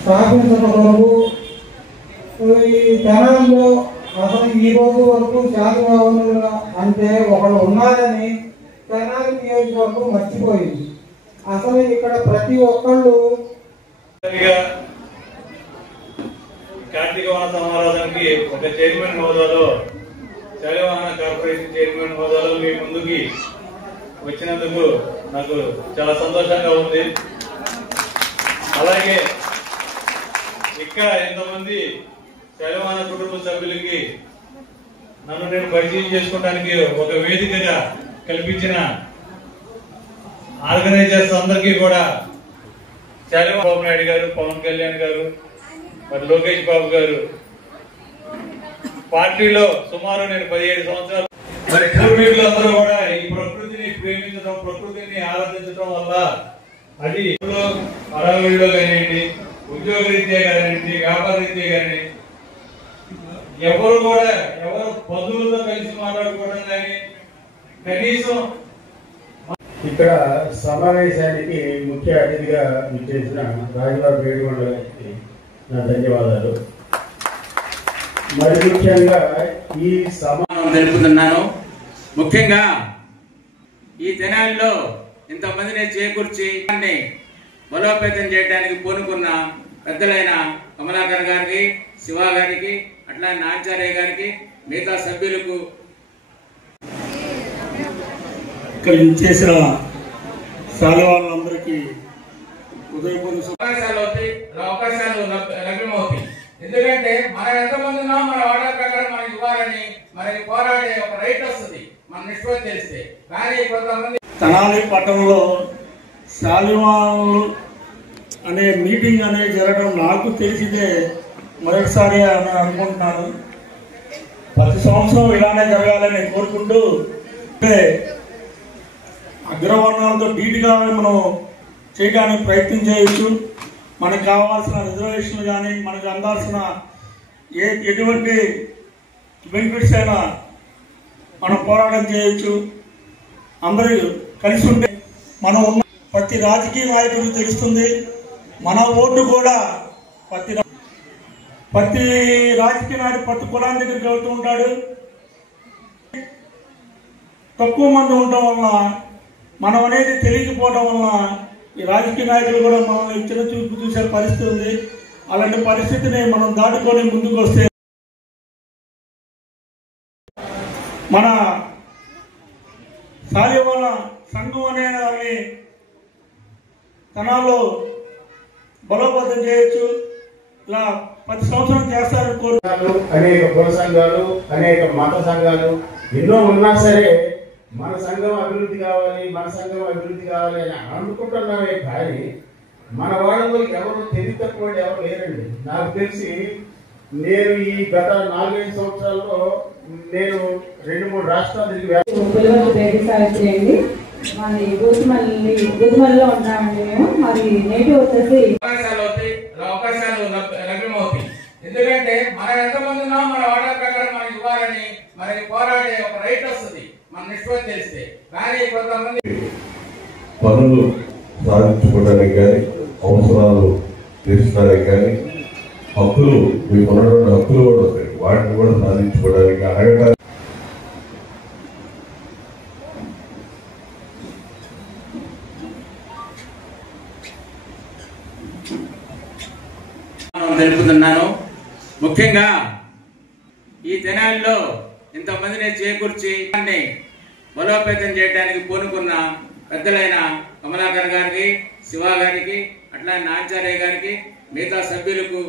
స్థాపించడం కొరకు ఈ తెనాలిలో అసలు ఈ రోజు వరకు శాతభావనులు అంటే ఒకళ్ళు ఉన్నారని తెనాలి నియోజకవర్గం మర్చిపోయింది. అసలు ఇక్కడ ప్రతి ఒక్కళ్ళు కార్తీక వన సమారాధనకి ఒక చైర్మన్ హోదాలో శాలివాహన కార్పొరేషన్ చైర్మన్ హోదాలో మీ ముందుకి వచ్చినందుకు నాకు చాలా సంతోషంగా ఉంది. అలాగే ఇక్కడ ఎంతమంది శాలివాహన కుటుంబ సభ్యులకి నన్ను నేను పరిచయం చేసుకోవడానికి ఒక వేదికగా కల్పించిన ఆర్గనైజర్స్ అందరికీ కూడా శాలివాహన బాబు నాయుడు గారు, పవన్ కళ్యాణ్ గారు, మరి లోకేష్ బాబు గారు, పార్టీలో సుమారు నేను 17 సంవత్సరాలు, మరి పూర్వీకులందరూ కూడా ఈ ప్రకృతిని ప్రేమించడం, ప్రకృతిని ఆరాధించడం వల్ల అది అడవుల్లో కానివ్వండి, ఉద్యోగ రీత్యా కానివ్వండి, వ్యాపార రీత్యా కానివ్వండి, ఎవరు బంధువులతో కలిసి మాట్లాడుకోవడం కానీ కనీసం. ఇక్కడ సమావేశానికి ముఖ్య అతిథిగా విచ్చేసిన రాజుగారు వేడుకొండ గారికి నా ధన్యవాదాలు. మరి ముఖ్యంగా ఈ సమావేశం తెలుపుతున్నాను. ముఖ్యంగా ఈ తెనాలిలో ఇంతమందిని చేకూర్చి బలోపేతం చేయడానికి పూనుకున్న పెద్దలైన కమలాకర్ గారికి, శివ గారికి, అట్లానే ఆచార్య గారికి, మిగతా సభ్యులకు, ఇక్కడ చేసిన శాలివాహనులందరికీ ఉదయపూర్వక అవకాశాలు లభ్యమవుతాయి. ఎందుకంటే మనం ఎంతమంది ఉన్నాం, మన ఆర్డర్ ప్రకారం మనకి ఇవ్వాలని మనకి పోరాడే ఒక రైట్ వస్తుంది మన నిష్పత్తి తెలిస్తే. కానీ కొంతమంది తెనాలి పట్టణంలో శాలివాహనులు అనే మీటింగ్ అనేది జరగడం నాకు తెలిసిదే మొదటిసారి అని అనుకుంటున్నాను. ప్రతి సంవత్సరం ఇలానే జరగాలని కోరుకుంటూ అగ్రవర్ణాలతో ధీటుగా మనం చేయడానికి ప్రయత్నం చేయొచ్చు. మనకు కావాల్సిన రిజర్వేషన్లు కానీ, మనకు అందాల్సిన ఎటువంటి బెనిఫిట్స్ అయినా మనం పోరాటం చేయొచ్చు. అందరూ కలిసి ఉంటే మనం ఉన్న ప్రతి రాజకీయ నాయకుడికి తెలుస్తుంది. మన ఓటు కూడా ప్రతి రాజకీయ నాయకుడు ప్రతి కులాన్ని దగ్గరికి వెళ్తూ ఉంటాడు. తక్కువ మంది ఉండటం వలన మనం అనేది తెలియకపోవడం వలన ఈ రాజకీయ నాయకులు కూడా మనల్ని చిన్న చూపు చూసే పరిస్థితి ఉంది. అలాంటి పరిస్థితిని మనం దాటుకొని ముందుకు వస్తే మన శాలివాహన సంఘం అనేది తెనాల్లో బలోపేతం చేయొచ్చు. ఇలా ప్రతి సంవత్సరం చేస్తారని కోరుకున్నారు. అనేక కుల సంఘాలు, అనేక మత సంఘాలు ఎన్నో ఉన్నా సరే మన సంఘం అభివృద్ధి కావాలి అని అనుకుంటున్నామే. కానీ మన వాళ్ళు ఎవరు తెలివి తక్కువ ఎవరు లేరండి. నాకు తెలిసి నేను ఈ గత 4-5 సంవత్సరాల్లో నేను 2-3 రాష్ట్రాలు తిరిగి మరి గుదిమల్లిలో ఉంటామండి మేము. మరి నేటివ్ వచ్చేసి అవకాశాలు లభ్యమవుతాయి. ఎందుకంటే మనం ఎంతమంది ఉన్నాం, మన ఆర్డర్ ప్రకారం మనకి ఇవ్వాలని మనకి పోరాడే ఒక రైట్ వస్తుంది మన నిష్పత్తి తెలిస్తే. కానీ కొంతమంది పనులు సాధించుకోవడానికి కానీ, అవసరాలు తీర్చడానికి కానీ, హక్కులు మీకు ఉన్నటువంటి హక్కులు కూడా ఉంటాయి. వాటిని కూడా సాధించుకోవడానికి అడగడానికి తెలుపుతున్నాను. ముఖ్యంగా ఈ తెనాలిలో ఇంతమందిని చేకూర్చి బలోపేతం చేయడానికి పూనుకున్న పెద్దలైన కమలాకర్ గారికి, శివ గారికి, అట్లానే ఆచార్య గారికి, మిగతా సభ్యులకు